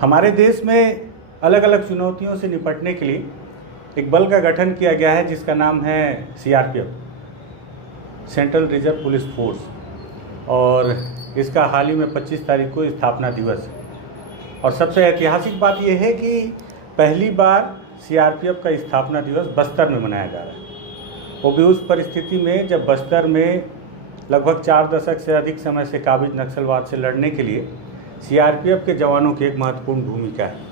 हमारे देश में अलग अलग चुनौतियों से निपटने के लिए एक बल का गठन किया गया है जिसका नाम है CRPF, central reserve police force. और इसका हाल ही में 25 तारीख को स्थापना दिवस है। और सबसे ऐतिहासिक बात यह है कि पहली बार सीआरपीएफ का स्थापना दिवस बस्तर में मनाया जा रहा है। वो भी उस परिस्थिति में जब बस्तर में लगभग 4 दशक से अधिक समय से काबिज नक्सलवाद से लड़ने के लिए सीआरपीएफ के जवानों की एक महत्वपूर्ण भूमिका है।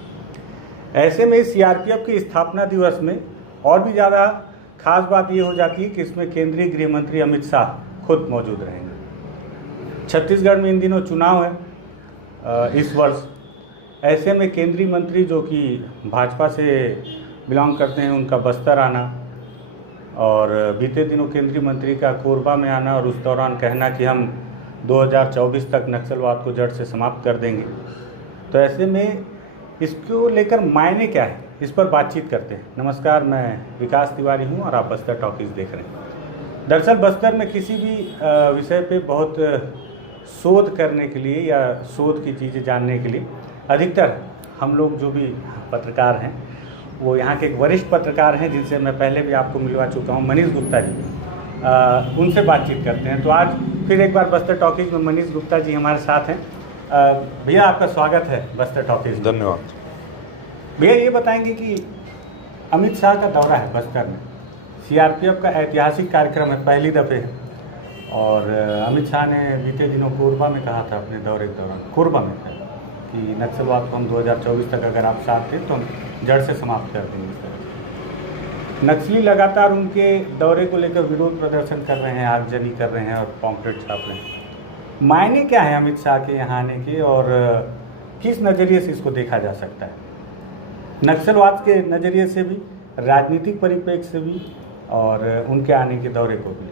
ऐसे में सीआरपीएफ की स्थापना दिवस में और भी ज़्यादा खास बात ये हो जाती है कि इसमें केंद्रीय गृह मंत्री अमित शाह खुद मौजूद रहेंगे। छत्तीसगढ़ में इन दिनों चुनाव है इस वर्ष। ऐसे में केंद्रीय मंत्री जो कि भाजपा से बिलोंग करते हैं, उनका बस्तर आना और बीते दिनों केंद्रीय मंत्री का कोरबा में आना और उस दौरान कहना कि हम 2024 तक नक्सलवाद को जड़ से समाप्त कर देंगे, तो ऐसे में इसको लेकर मायने क्या है, इस पर बातचीत करते हैं। नमस्कार, मैं विकास तिवारी हूं और आप बस्तर टॉकीज देख रहे हैं। दरअसल बस्तर में किसी भी विषय पे बहुत शोध करने के लिए या शोध की चीज़ें जानने के लिए अधिकतर हम लोग जो भी पत्रकार हैं, वो यहाँ के एक वरिष्ठ पत्रकार हैं जिनसे मैं पहले भी आपको मिलवा चुका हूँ, मनीष गुप्ता जी, उनसे बातचीत करते हैं। तो आज फिर एक बार बस्तर टॉकीज में मनीष गुप्ता जी हमारे साथ हैं। भैया, आपका स्वागत है बस्तर टॉकीज। धन्यवाद। भैया, ये बताएंगे कि अमित शाह का दौरा है बस्तर में, सीआरपीएफ का ऐतिहासिक कार्यक्रम है, पहली दफ़े है। और अमित शाह ने बीते दिनों कोरबा में कहा था अपने दौरे के दौरान, कोरबा में था कि नक्सलवाद को हम 2024 तक अगर आप साथ थे तो हम जड़ से समाप्त कर देंगे। इस तरह नक्सली लगातार उनके दौरे को लेकर विरोध प्रदर्शन कर रहे हैं, आगजनी कर रहे हैं और पॉम्पलेट छाप रहे हैं। मायने क्या है अमित शाह के यहाँ आने के और किस नज़रिए से इसको देखा जा सकता है? नक्सलवाद के नज़रिए से भी, राजनीतिक परिप्रेक्ष्य से भी और उनके आने के दौरे को भी।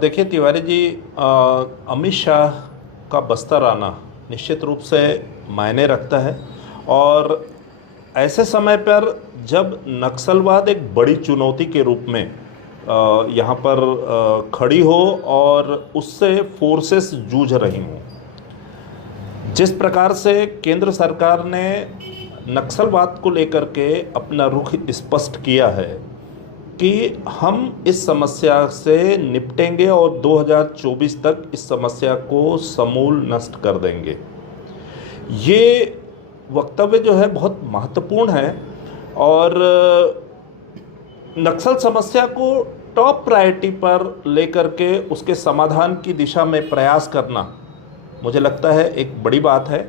देखिए तिवारी जी, अमित शाह का बस्तर आना निश्चित रूप से मायने रखता है। और ऐसे समय पर जब नक्सलवाद एक बड़ी चुनौती के रूप में यहाँ पर खड़ी हो और उससे फोर्सेस जूझ रही हों, जिस प्रकार से केंद्र सरकार ने नक्सलवाद को लेकर के अपना रुख स्पष्ट किया है कि हम इस समस्या से निपटेंगे और 2024 तक इस समस्या को समूल नष्ट कर देंगे, ये वक्तव्य जो है बहुत महत्वपूर्ण है। और नक्सल समस्या को टॉप प्रायोरिटी पर लेकर के उसके समाधान की दिशा में प्रयास करना मुझे लगता है एक बड़ी बात है।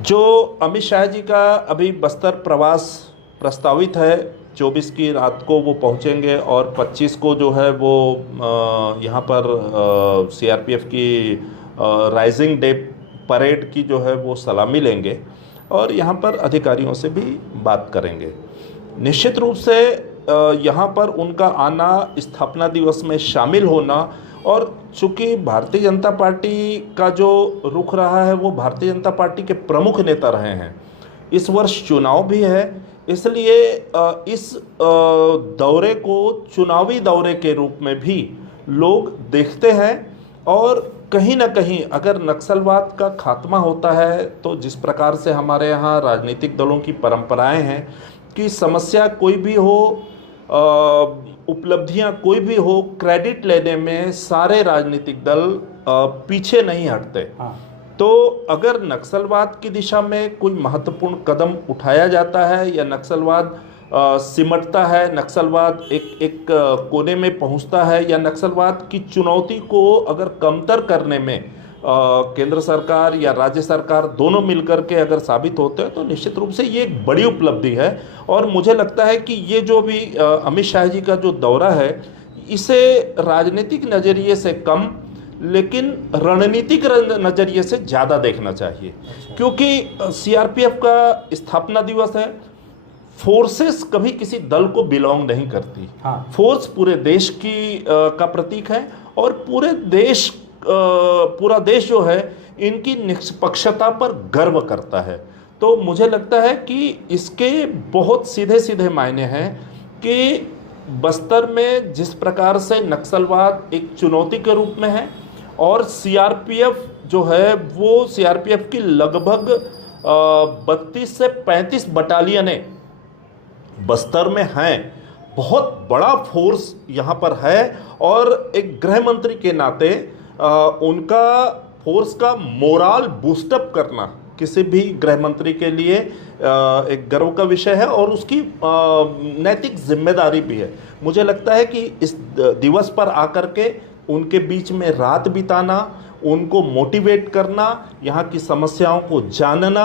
जो अमित शाह जी का अभी बस्तर प्रवास प्रस्तावित है, 24 की रात को वो पहुंचेंगे और 25 को जो है वो यहाँ पर सीआरपीएफ की राइजिंग डे परेड की जो है वो सलामी लेंगे और यहाँ पर अधिकारियों से भी बात करेंगे। निश्चित रूप से यहाँ पर उनका आना, स्थापना दिवस में शामिल होना, और चूँकि भारतीय जनता पार्टी का जो रुख रहा है वो भारतीय जनता पार्टी के प्रमुख नेता रहे हैं, इस वर्ष चुनाव भी है, इसलिए इस दौरे को चुनावी दौरे के रूप में भी लोग देखते हैं। और कहीं ना कहीं अगर नक्सलवाद का खात्मा होता है तो जिस प्रकार से हमारे यहाँ राजनीतिक दलों की परंपराएं हैं कि समस्या कोई भी हो, उपलब्धियां कोई भी हो, क्रेडिट लेने में सारे राजनीतिक दल पीछे नहीं हटते। हाँ। तो अगर नक्सलवाद की दिशा में कोई महत्वपूर्ण कदम उठाया जाता है या नक्सलवाद सिमटता है, नक्सलवाद एक कोने में पहुंचता है, या नक्सलवाद की चुनौती को अगर कमतर करने में केंद्र सरकार या राज्य सरकार दोनों मिलकर के अगर साबित होते हैं तो निश्चित रूप से ये एक बड़ी उपलब्धि है। और मुझे लगता है कि ये जो भी अमित शाह जी का जो दौरा है, इसे राजनीतिक नज़रिए से कम लेकिन रणनीतिक नज़रिए से ज़्यादा देखना चाहिए, क्योंकि सीआरपीएफ का स्थापना दिवस है। फोर्सेस कभी किसी दल को बिलोंग नहीं करती। हाँ। फोर्स पूरे देश की का प्रतीक है और पूरा देश जो है इनकी निष्पक्षता पर गर्व करता है। तो मुझे लगता है कि इसके बहुत सीधे सीधे मायने हैं कि बस्तर में जिस प्रकार से नक्सलवाद एक चुनौती के रूप में है और सीआरपीएफ जो है वो सीआरपीएफ की लगभग 32 से 35 बटालियनें बस्तर में हैं। बहुत बड़ा फोर्स यहाँ पर है और एक गृह मंत्री के नाते उनका फोर्स का मोराल बूस्टअप करना किसी भी गृह मंत्री के लिए एक गर्व का विषय है और उसकी नैतिक जिम्मेदारी भी है। मुझे लगता है कि इस दिवस पर आकर के उनके बीच में रात बिताना, उनको मोटिवेट करना, यहाँ की समस्याओं को जानना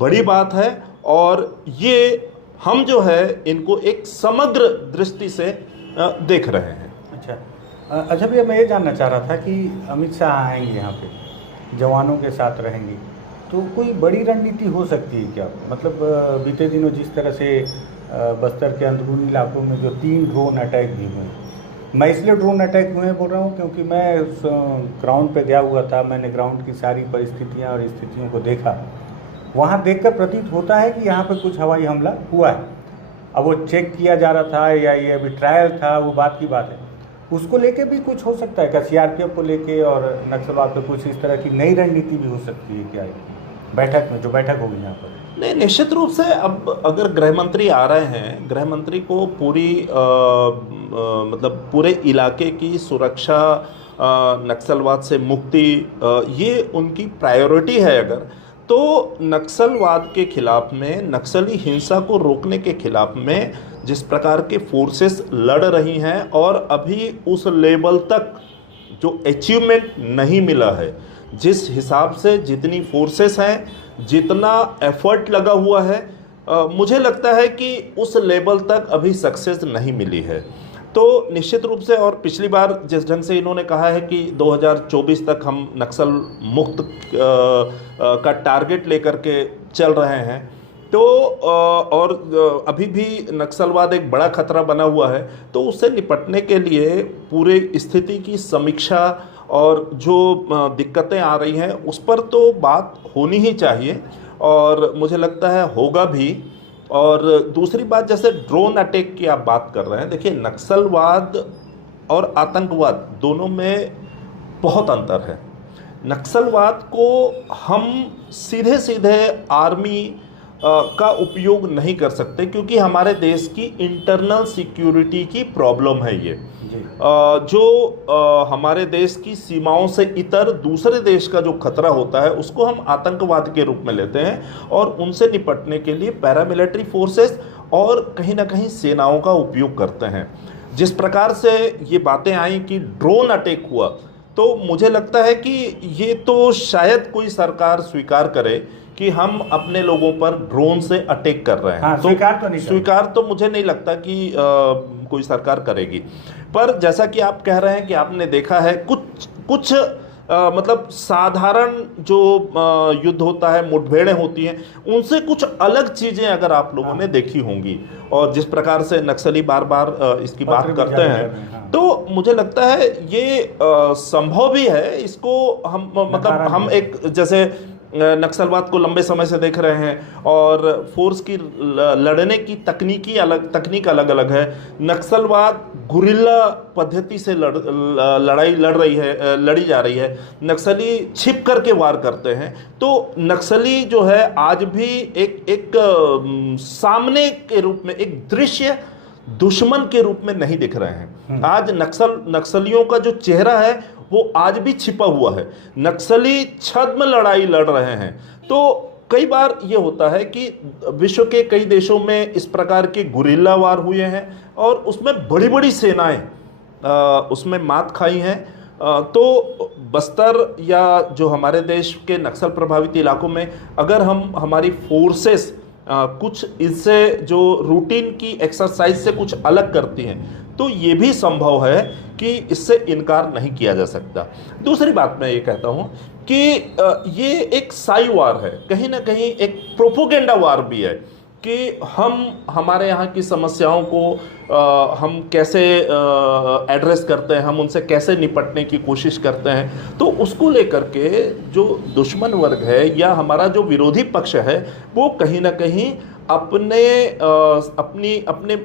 बड़ी बात है और ये हम जो है इनको एक समग्र दृष्टि से देख रहे हैं। अच्छा भैया, मैं ये जानना चाह रहा था कि अमित शाह आएंगे यहाँ पे, जवानों के साथ रहेंगे, तो कोई बड़ी रणनीति हो सकती है क्या? मतलब बीते दिनों जिस तरह से बस्तर के अंदरूनी इलाकों में जो 3 ड्रोन अटैक भी हुए, मैं इसलिए ड्रोन अटैक हुए बोल रहा हूँ क्योंकि मैं ग्राउंड पे गया हुआ था, मैंने ग्राउंड की सारी परिस्थितियाँ और स्थितियों को देखा। वहाँ देखकर प्रतीत होता है कि यहाँ पे कुछ हवाई हमला हुआ है। अब वो चेक किया जा रहा था या ये अभी ट्रायल था, वो बात की बात है। उसको लेके भी कुछ हो सकता है क्या? सीआरपीएफ को लेके और नक्सलवाद पे कुछ इस तरह की नई रणनीति भी हो सकती है क्या बैठक में, जो बैठक होगी यहाँ पर? नहीं, निश्चित रूप से अब अगर गृह मंत्री आ रहे हैं, गृह मंत्री को पूरी मतलब पूरे इलाके की सुरक्षा, नक्सलवाद से मुक्ति, ये उनकी प्रायोरिटी है। अगर तो नक्सलवाद के खिलाफ में, नक्सली हिंसा को रोकने के खिलाफ में जिस प्रकार के फोर्सेस लड़ रही हैं और अभी उस लेवल तक जो अचीवमेंट नहीं मिला है, जिस हिसाब से जितनी फोर्सेस हैं, जितना एफर्ट लगा हुआ है, मुझे लगता है कि उस लेवल तक अभी सक्सेस नहीं मिली है। तो निश्चित रूप से, और पिछली बार जिस ढंग से इन्होंने कहा है कि 2024 तक हम नक्सल मुक्त का टारगेट लेकर के चल रहे हैं, तो और अभी भी नक्सलवाद एक बड़ा खतरा बना हुआ है, तो उससे निपटने के लिए पूरे स्थिति की समीक्षा और जो दिक्कतें आ रही हैं उस पर तो बात होनी ही चाहिए और मुझे लगता है होगा भी। और दूसरी बात, जैसे ड्रोन अटैक की आप बात कर रहे हैं, देखिए नक्सलवाद और आतंकवाद दोनों में बहुत अंतर है। नक्सलवाद को हम सीधे सीधे आर्मी का उपयोग नहीं कर सकते क्योंकि हमारे देश की इंटरनल सिक्योरिटी की प्रॉब्लम है ये। जो हमारे देश की सीमाओं से इतर दूसरे देश का जो खतरा होता है उसको हम आतंकवाद के रूप में लेते हैं और उनसे निपटने के लिए पैरामिलिट्री फोर्सेस और कहीं ना कहीं सेनाओं का उपयोग करते हैं। जिस प्रकार से ये बातें आई कि ड्रोन अटैक हुआ, तो मुझे लगता है कि ये तो शायद कोई सरकार स्वीकार करे कि हम अपने लोगों पर ड्रोन से अटैक कर रहे हैं। हाँ, स्वीकार तो मुझे नहीं लगता कि कोई सरकार करेगी। पर जैसा कि आप कह रहे हैं कि आपने देखा है कुछ मतलब साधारण जो युद्ध होता है, मुठभेड़ें होती हैं, उनसे कुछ अलग चीज़ें अगर आप लोगों ने देखी होंगी और जिस प्रकार से नक्सली बार बार इसकी बात करते हैं, तो मुझे लगता है ये संभव भी है। इसको हम मतलब हम एक जैसे नक्सलवाद को लंबे समय से देख रहे हैं और फोर्स की लड़ने की तकनीक अलग अलग है। नक्सलवाद गुरिल्ला पद्धति से लड़ाई लड़ी जा रही है। नक्सली छिप करके वार करते हैं। तो नक्सली जो है आज भी एक सामने के रूप में, एक दृश्य दुश्मन के रूप में नहीं दिख रहे हैं। आज नक्सलियों का जो चेहरा है वो आज भी छिपा हुआ है। नक्सली छद्म लड़ाई लड़ रहे हैं। तो कई बार ये होता है कि विश्व के कई देशों में इस प्रकार के गुरिल्ला वार हुए हैं और उसमें बड़ी बड़ी सेनाएं उसमें मात खाई हैं। तो बस्तर या जो हमारे देश के नक्सल प्रभावित इलाकों में अगर हमारी फोर्सेस कुछ इससे जो रूटीन की एक्सरसाइज से कुछ अलग करती हैं, तो ये भी संभव है कि इससे इनकार नहीं किया जा सकता। दूसरी बात मैं ये कहता हूँ कि ये एक साई वार है, कहीं ना कहीं एक प्रोपोगेंडा वार भी है कि हमारे यहाँ की समस्याओं को हम कैसे एड्रेस करते हैं, हम उनसे कैसे निपटने की कोशिश करते हैं। तो उसको लेकर के जो दुश्मन वर्ग है या हमारा जो विरोधी पक्ष है वो कहीं ना कहीं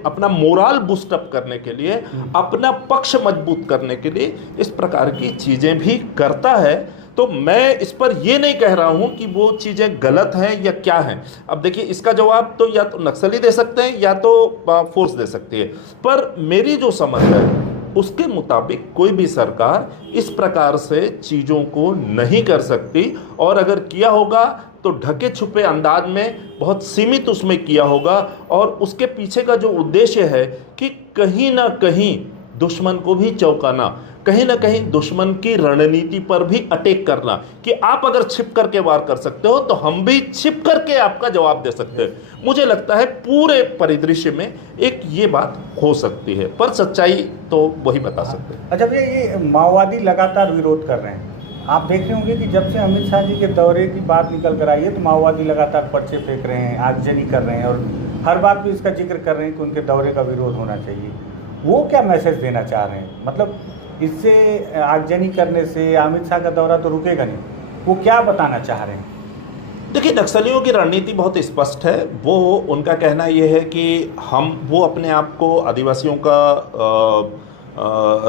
अपना मोराल बूस्टअप करने के लिए, अपना पक्ष मजबूत करने के लिए इस प्रकार की चीज़ें भी करता है। तो मैं इस पर ये नहीं कह रहा हूं कि वो चीज़ें गलत हैं या क्या हैं। अब देखिए, इसका जवाब तो या तो नक्सली दे सकते हैं या तो फोर्स दे सकती है, पर मेरी जो समझ है उसके मुताबिक कोई भी सरकार इस प्रकार से चीज़ों को नहीं कर सकती, और अगर किया होगा तो ढके छुपे अंदाज में बहुत सीमित उसमें किया होगा, और उसके पीछे का जो उद्देश्य है कि कहीं ना कहीं दुश्मन को भी चौंकाना, कहीं ना कहीं दुश्मन की रणनीति पर भी अटैक करना, कि आप अगर छिप करके वार कर सकते हो तो हम भी छिप करके आपका जवाब दे सकते हैं। मुझे लगता है पूरे परिदृश्य में एक ये बात हो सकती है, पर सच्चाई तो वही बता सकते हैं। अच्छा भैया, ये माओवादी लगातार विरोध कर रहे हैं। आप देख रहे होंगे कि जब से अमित शाह जी के दौरे की बात निकल कर आई है तो माओवादी लगातार पर्चे फेंक रहे हैं, आगजनी कर रहे हैं, और हर बात भी इसका जिक्र कर रहे हैं कि उनके दौरे का विरोध होना चाहिए। वो क्या मैसेज देना चाह रहे हैं? मतलब इससे, आगजनी करने से अमित शाह का दौरा तो रुकेगा नहीं, वो क्या बताना चाह रहे हैं? देखिए, नक्सलियों की रणनीति बहुत स्पष्ट है। वो, उनका कहना यह है कि वो अपने आप को आदिवासियों का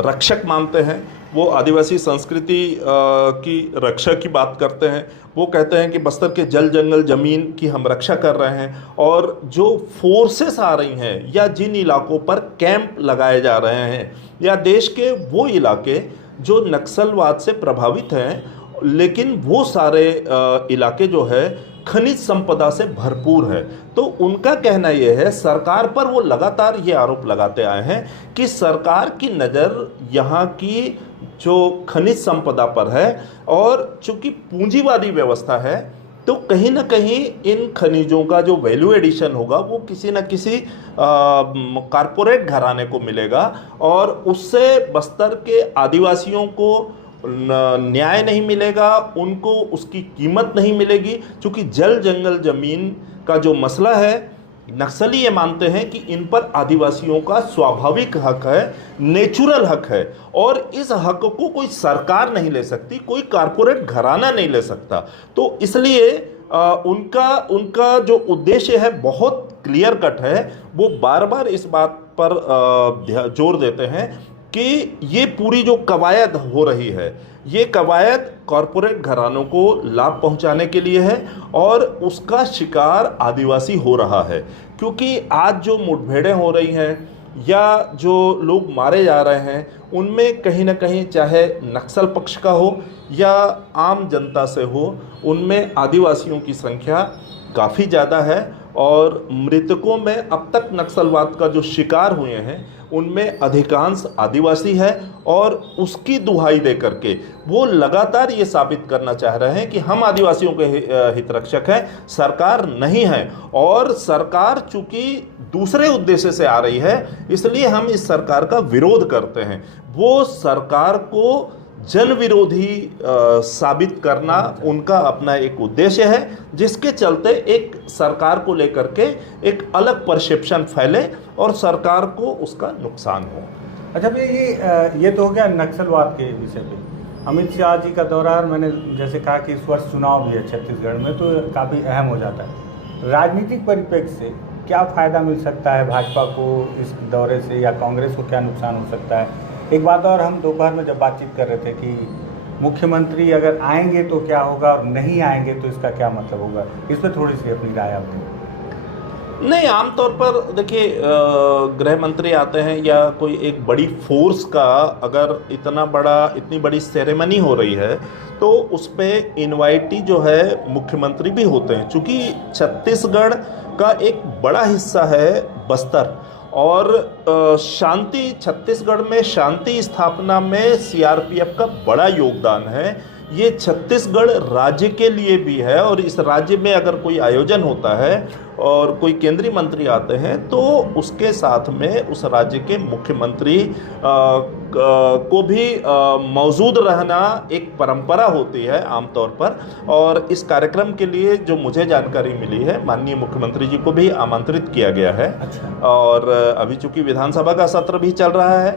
रक्षक मानते हैं, वो आदिवासी संस्कृति की रक्षा की बात करते हैं। वो कहते हैं कि बस्तर के जल जंगल ज़मीन की हम रक्षा कर रहे हैं, और जो फोर्सेस आ रही हैं या जिन इलाकों पर कैंप लगाए जा रहे हैं, या देश के वो इलाके जो नक्सलवाद से प्रभावित हैं, लेकिन वो सारे इलाके जो है खनिज संपदा से भरपूर है। तो उनका कहना यह है, सरकार पर वो लगातार ये आरोप लगाते आए हैं कि सरकार की नज़र यहाँ की जो खनिज संपदा पर है, और चूंकि पूंजीवादी व्यवस्था है तो कहीं ना कहीं इन खनिजों का जो वैल्यू एडिशन होगा वो किसी न किसी कारपोरेट घराने को मिलेगा, और उससे बस्तर के आदिवासियों को न्याय नहीं मिलेगा, उनको उसकी कीमत नहीं मिलेगी। क्योंकि जल जंगल ज़मीन का जो मसला है, नक्सली ये मानते हैं कि इन पर आदिवासियों का स्वाभाविक हक है, नेचुरल हक है, और इस हक को कोई सरकार नहीं ले सकती, कोई कारपोरेट घराना नहीं ले सकता। तो इसलिए उनका जो उद्देश्य है बहुत क्लियर कट है। वो बार बार इस बात पर जोर देते हैं कि ये पूरी जो कवायद हो रही है, ये कवायद कॉरपोरेट घरानों को लाभ पहुंचाने के लिए है, और उसका शिकार आदिवासी हो रहा है। क्योंकि आज जो मुठभेड़ें हो रही हैं या जो लोग मारे जा रहे हैं, उनमें कहीं ना कहीं, चाहे नक्सल पक्ष का हो या आम जनता से हो, उनमें आदिवासियों की संख्या काफ़ी ज़्यादा है। और मृतकों में अब तक नक्सलवाद का जो शिकार हुए हैं उनमें अधिकांश आदिवासी है, और उसकी दुहाई दे करके वो लगातार ये साबित करना चाह रहे हैं कि हम आदिवासियों के हितरक्षक हैं, सरकार नहीं है। और सरकार चूंकि दूसरे उद्देश्य से आ रही है, इसलिए हम इस सरकार का विरोध करते हैं। वो सरकार को जन विरोधी साबित करना उनका अपना एक उद्देश्य है, जिसके चलते एक सरकार को लेकर के एक अलग परसेप्शन फैले और सरकार को उसका नुकसान हो। अच्छा भैया, ये तो हो गया नक्सलवाद के विषय पे। अमित शाह जी का दौरा, मैंने जैसे कहा कि इस वर्ष चुनाव भी है छत्तीसगढ़ में, तो काफ़ी अहम हो जाता है। राजनीतिक परिप्रेक्ष्य से क्या फ़ायदा मिल सकता है भाजपा को इस दौरे से, या कांग्रेस को क्या नुकसान हो सकता है? एक बात और, हम दोपहर में जब बातचीत कर रहे थे कि मुख्यमंत्री अगर आएंगे तो क्या होगा और नहीं आएंगे तो इसका क्या मतलब होगा, इस पर थोड़ी सी अपनी राय आप दें। नहीं, आमतौर पर देखिए, गृह मंत्री आते हैं या कोई एक बड़ी फोर्स का अगर इतनी बड़ी सेरेमनी हो रही है, तो उस पर इनवाइटी जो है मुख्यमंत्री भी होते हैं। चूँकि छत्तीसगढ़ का एक बड़ा हिस्सा है बस्तर, और छत्तीसगढ़ में शांति स्थापना में सीआरपीएफ का बड़ा योगदान है। ये छत्तीसगढ़ राज्य के लिए भी है, और इस राज्य में अगर कोई आयोजन होता है और कोई केंद्रीय मंत्री आते हैं तो उसके साथ में उस राज्य के मुख्यमंत्री को भी मौजूद रहना एक परंपरा होती है आमतौर पर। और इस कार्यक्रम के लिए जो मुझे जानकारी मिली है, माननीय मुख्यमंत्री जी को भी आमंत्रित किया गया है। अच्छा। और अभी चूंकि विधानसभा का सत्र भी चल रहा है,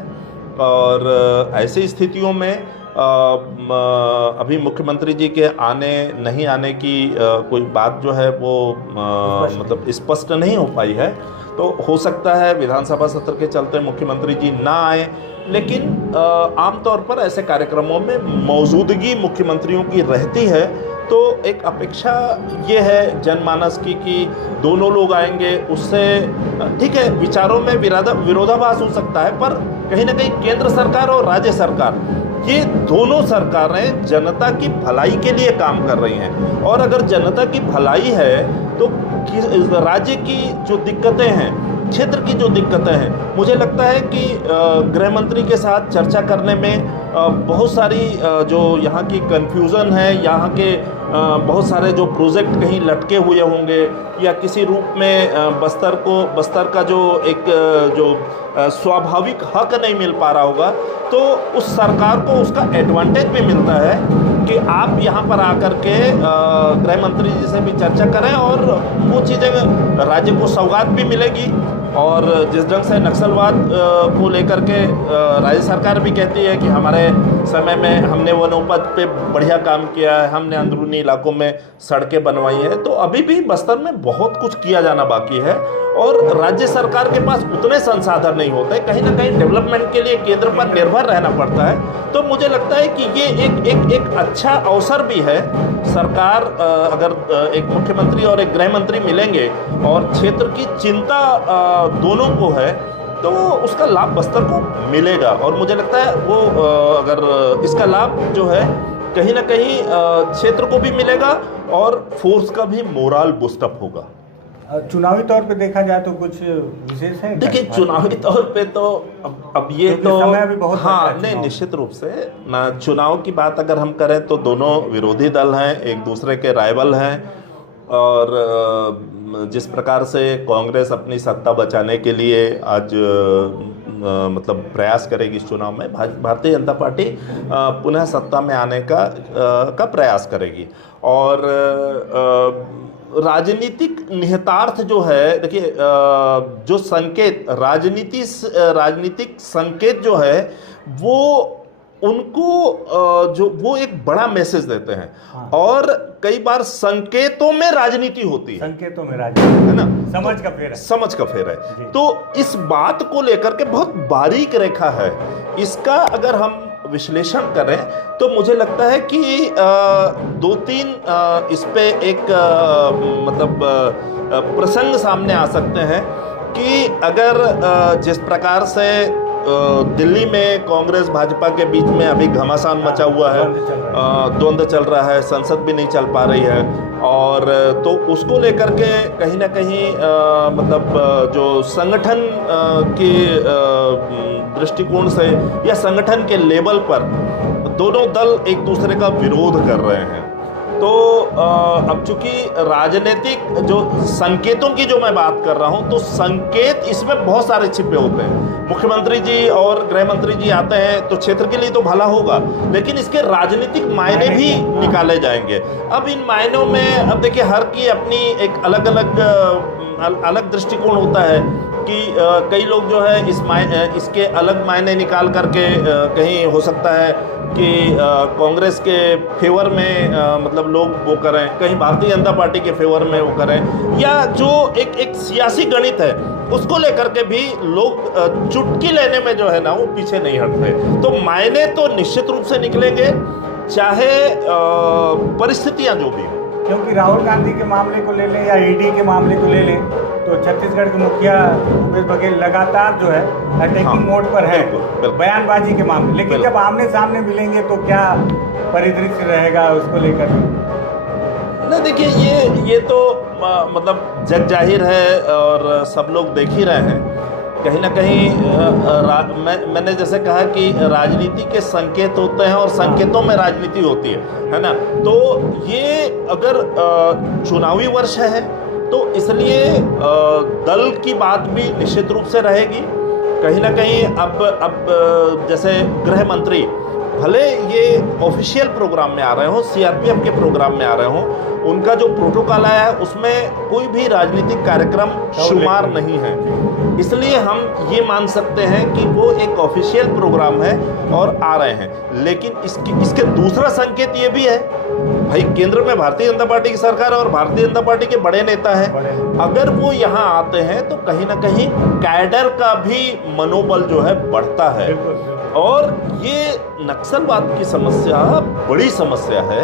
और ऐसी स्थितियों में अभी मुख्यमंत्री जी के आने नहीं आने की कोई बात जो है वो मतलब स्पष्ट नहीं हो पाई है। तो हो सकता है विधानसभा सत्र के चलते मुख्यमंत्री जी ना आए, लेकिन आमतौर पर ऐसे कार्यक्रमों में मौजूदगी मुख्यमंत्रियों की रहती है, तो एक अपेक्षा ये है जनमानस की कि दोनों लोग आएंगे, उससे ठीक है विचारों में विरोधाभास हो सकता है, पर कहीं ना कहीं केंद्र सरकार और राज्य सरकार ये दोनों सरकारें जनता की भलाई के लिए काम कर रही हैं। और अगर जनता की भलाई है तो राज्य की जो दिक्कतें हैं, क्षेत्र की जो दिक्कतें हैं, मुझे लगता है कि गृह मंत्री के साथ चर्चा करने में बहुत सारी जो यहाँ की कन्फ्यूज़न है, यहाँ के बहुत सारे जो प्रोजेक्ट कहीं लटके हुए होंगे या किसी रूप में बस्तर का जो एक जो स्वाभाविक हक नहीं मिल पा रहा होगा, तो उस सरकार को उसका एडवांटेज भी मिलता है कि आप यहाँ पर आकर के गृह मंत्री जी से भी चर्चा करें और वो चीज़ें राज्य को सौगात भी मिलेगी। और जिस ढंग से नक्सलवाद को लेकर के राज्य सरकार भी कहती है कि हमारे समय में हमने वनोपज पे बढ़िया काम किया है, हमने अंदरूनी इलाकों में सड़कें बनवाई हैं, तो अभी भी बस्तर में बहुत कुछ किया जाना बाकी है और राज्य सरकार के पास उतने संसाधन नहीं होते, कहीं ना कहीं डेवलपमेंट के लिए केंद्र पर निर्भर रहना पड़ता है। तो मुझे लगता है कि ये एक अच्छा अवसर भी है। सरकार अगर एक मुख्यमंत्री और एक गृह मंत्री मिलेंगे और क्षेत्र की चिंता दोनों को है तो उसका लाभ बस्तर को मिलेगा। और मुझे लगता है वो अगर इसका लाभ जो है कहीं ना कहीं क्षेत्र को भी मिलेगा और फोर्स का भी मोरल बूस्टअप होगा। चुनावी तौर पे देखा जाए तो कुछ विशेष है? देखिए चुनावी तौर पे तो अब ये तो समय अभी बहुत हाँ नहीं, निश्चित रूप से ना चुनाव की बात अगर हम करें तो दोनों विरोधी दल हैं, एक दूसरे के राइवल हैं। और जिस प्रकार से कांग्रेस अपनी सत्ता बचाने के लिए आज मतलब प्रयास करेगी इस चुनाव में, भारतीय जनता पार्टी पुनः सत्ता में आने का प्रयास करेगी। और राजनीतिक निहितार्थ जो है, देखिए जो संकेत राजनीतिक संकेत जो है वो उनको जो वो एक बड़ा मैसेज देते हैं। हाँ। और कई बार संकेतों में राजनीति होती है, संकेतों में राजनीति है ना, समझ का फेर है। तो इस बात को लेकर के बहुत बारीक रेखा है। इसका अगर हम विश्लेषण करें तो मुझे लगता है कि दो तीन इस पे एक मतलब प्रसंग सामने आ सकते हैं कि अगर जिस प्रकार से दिल्ली में कांग्रेस भाजपा के बीच में अभी घमासान मचा हुआ है, द्वंद्व चल रहा है, संसद भी नहीं चल पा रही है, और तो उसको लेकर के कहीं ना कहीं मतलब जो संगठन के दृष्टिकोण से या संगठन के लेवल पर दोनों दल एक दूसरे का विरोध कर रहे हैं। तो अब चूंकि राजनीतिक जो संकेतों की जो मैं बात कर रहा हूं, तो संकेत इसमें बहुत सारे छिपे होते हैं। मुख्यमंत्री जी और गृह मंत्री जी आते हैं तो क्षेत्र के लिए तो भला होगा, लेकिन इसके राजनीतिक मायने भी निकाले जाएंगे। अब इन मायनों में अब देखिए हर की अपनी एक अलग दृष्टिकोण होता है कि कई लोग जो है इसके अलग मायने निकाल करके कहीं हो सकता है कि कांग्रेस के फेवर में मतलब लोग वो करें, कहीं भारतीय जनता पार्टी के फेवर में वो करें, या जो एक सियासी गणित है उसको लेकर के भी लोग चुटकी लेने में जो है ना वो पीछे नहीं हटते। तो मायने तो निश्चित रूप से निकलेंगे, चाहे परिस्थितियां जो भी हो। क्योंकि राहुल गांधी के मामले को ले लें या ईडी के मामले को ले लें तो छत्तीसगढ़ के मुखिया भूपेश बघेल लगातार जो है अटैकिंग मोड पर है बयानबाजी के मामले, लेकिन जब आमने सामने मिलेंगे तो क्या परिदृश्य रहेगा उसको लेकर? नहीं देखिए ये तो मतलब जग जाहिर है और सब लोग देख ही रहे हैं। कहीं ना कहीं मैंने जैसे कहा कि राजनीति के संकेत होते हैं और संकेतों में राजनीति होती है ना। तो ये अगर चुनावी वर्ष है तो इसलिए दल की बात भी निश्चित रूप से रहेगी। कहीं ना कहीं अब जैसे गृह मंत्री भले ये ऑफिशियल प्रोग्राम में आ रहे हो, सीआरपीएफ के प्रोग्राम में आ रहे हो, उनका जो प्रोटोकॉल आया है उसमें कोई भी राजनीतिक कार्यक्रम शुमार नहीं है, इसलिए हम ये मान सकते हैं कि वो एक ऑफिशियल प्रोग्राम है और आ रहे हैं। लेकिन इसके दूसरा संकेत ये भी है, भाई केंद्र में भारतीय जनता पार्टी की सरकार और भारतीय जनता पार्टी के बड़े नेता हैं, अगर वो यहाँ आते हैं तो कहीं ना कहीं कैडर का भी मनोबल जो है बढ़ता है। और ये नक्सलवाद की समस्या बड़ी समस्या है।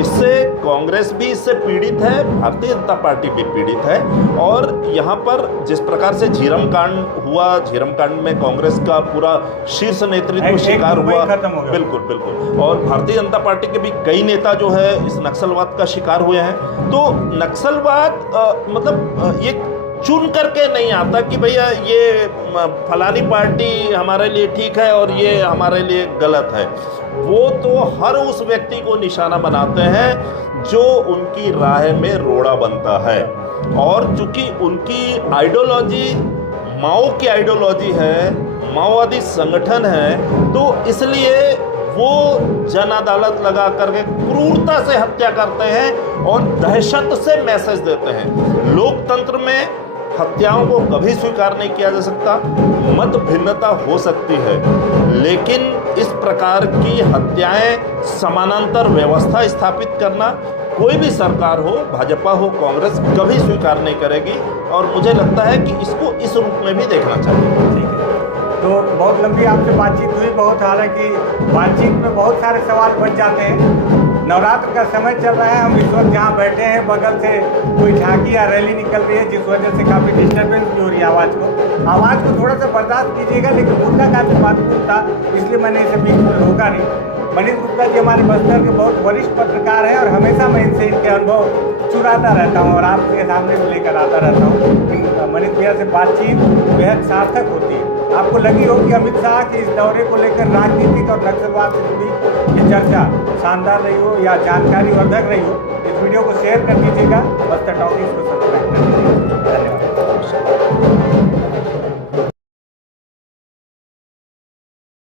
इससे कांग्रेस भी इससे पीड़ित है, भारतीय जनता पार्टी भी पीड़ित है। और यहाँ पर जिस प्रकार से झीरम कांड हुआ, झीरम कांड में कांग्रेस का पूरा शीर्ष नेतृत्व शिकार हुआ, बिल्कुल बिल्कुल, और भारतीय जनता पार्टी के भी कई नेता जो है इस नक्सलवाद का शिकार हुए हैं। तो नक्सलवाद मतलब ये चुन करके नहीं आता कि भैया ये फलानी पार्टी हमारे लिए ठीक है और ये हमारे लिए गलत है। वो तो हर उस व्यक्ति को निशाना बनाते हैं जो उनकी राह में रोड़ा बनता है। और चूंकि उनकी आइडियोलॉजी माओ की आइडियोलॉजी है, माओवादी संगठन है, तो इसलिए वो जन अदालत लगा करके क्रूरता से हत्या करते हैं और दहशत से मैसेज देते हैं। लोकतंत्र में हत्याओं को कभी स्वीकार नहीं किया जा सकता। मत भिन्नता हो सकती है, लेकिन इस प्रकार की हत्याएं समानांतर व्यवस्था स्थापित करना कोई भी सरकार हो, भाजपा हो, कांग्रेस, कभी स्वीकार नहीं करेगी। और मुझे लगता है कि इसको इस रूप में भी देखना चाहिए। ठीक है, तो बहुत लंबी आपसे बातचीत हुई, बहुत, हालांकि बातचीत में बहुत सारे सवाल बच जाते हैं। नवरात्र का समय चल रहा है, हम इस वक्त जहाँ बैठे हैं बगल से कोई झांकी या रैली निकल रही है, जिस वजह से काफ़ी डिस्टर्बेंस भी हो रही है आवाज़ को थोड़ा सा बर्दाश्त कीजिएगा। लेकिन मुद्दा काफ़ी महत्वपूर्ण था, इसलिए मैंने इसे बीच में रोका नहीं। मनीष गुप्ता जी हमारे बस्तर के बहुत वरिष्ठ पत्रकार हैं और हमेशा मैं इनसे इनके अनुभव चुराता रहता हूँ और आपके सामने भी लेकर आता रहता हूँ। मनीष भैया से बातचीत बेहद सार्थक होती है। आपको लगी हो कि अमित शाह के इस दौरे को लेकर राजनीतिक और नक्सलवाद से जुड़ी ये चर्चा शानदार रही हो या जानकारी वर्धक रही हो, इस वीडियो को शेयर कर दीजिएगा। बस्तर टॉकीज को सब्सक्राइब कर दीजिएगा।